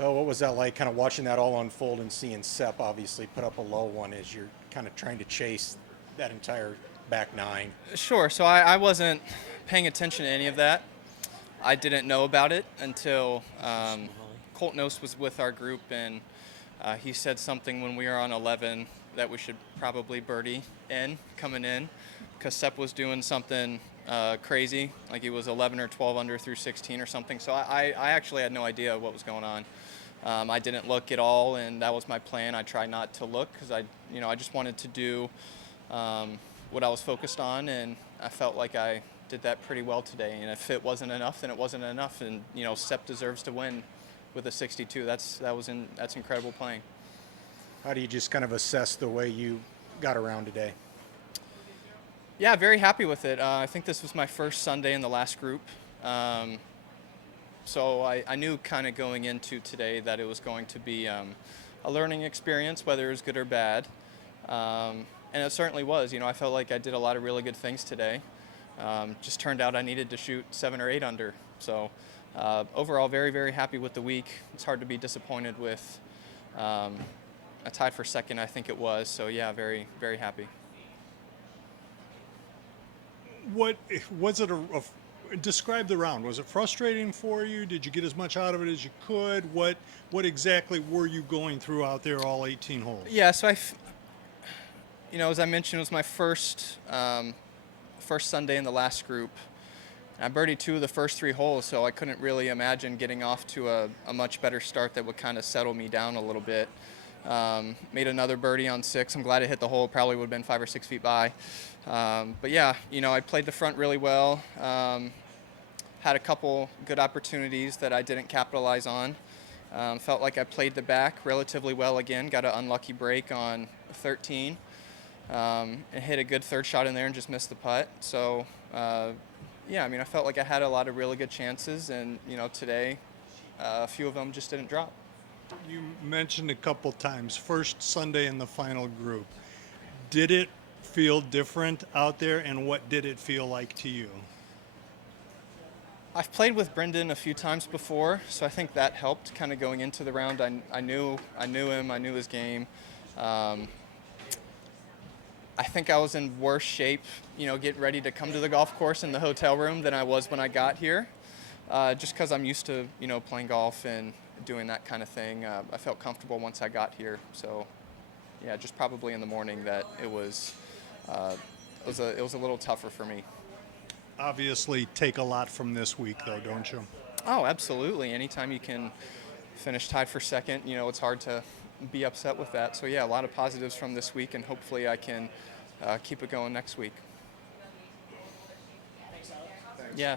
Well, what was that like, kind of watching that all unfold and seeing Sepp obviously put up a low one as you're kind of trying to chase that entire back nine? Sure. So I wasn't paying attention to any of that. I didn't know about it until Smalley. Colt Nost was with our group, and he said something when we were on 11 that we should probably birdie coming in, because Sepp was doing something crazy, like he was 11 or 12 under through 16 or something. So I actually had no idea what was going on. I didn't look at all, and that was my plan. I tried not to look because I just wanted to do what I was focused on, and I felt like I did that pretty well today. And if it wasn't enough, then it wasn't enough. And Sepp deserves to win with a 62. That's incredible playing. How do you just kind of assess the way you got around today? Yeah, very happy with it. I think this was my first Sunday in the last group. So I knew kind of going into today that it was going to be a learning experience, whether it was good or bad. And it certainly was. I felt like I did a lot of really good things today. Just turned out I needed to shoot 7 or 8 under. So overall, very, very happy with the week. It's hard to be disappointed with a tied for second, I think it was. So yeah, very, very happy. What was it? Describe the round. Was it frustrating for you? Did you get as much out of it as you could? What exactly were you going through out there all 18 holes? Yeah, so as I mentioned, it was my first Sunday in the last group. I birdied 2 of the first 3 holes, so I couldn't really imagine getting off to a much better start that would kind of settle me down a little bit. Made another birdie on 6. I'm glad it hit the hole. Probably would have been 5 or 6 feet by. But yeah, I played the front really well. Had a couple good opportunities that I didn't capitalize on. Felt like I played the back relatively well again. Got an unlucky break on 13. And hit a good third shot in there and just missed the putt. So, yeah, I felt like I had a lot of really good chances. And, today, a few of them just didn't drop. You mentioned a couple times first Sunday in the final group. Did it feel different out there, and what did it feel like to you? I've played with Brendan a few times before, so I think that helped kind of going into the round. I knew him, I knew his game. I think I was in worse shape, getting ready to come to the golf course in the hotel room than I was when I got here, just because I'm used to, playing golf and doing that kind of thing. I felt comfortable once I got here, so yeah, just probably in the morning that it was a little tougher for me. Obviously, take a lot from this week, though, don't you? Oh, absolutely. Anytime you can finish tied for second, it's hard to be upset with that. So yeah, a lot of positives from this week, and hopefully I can keep it going next week. Yeah.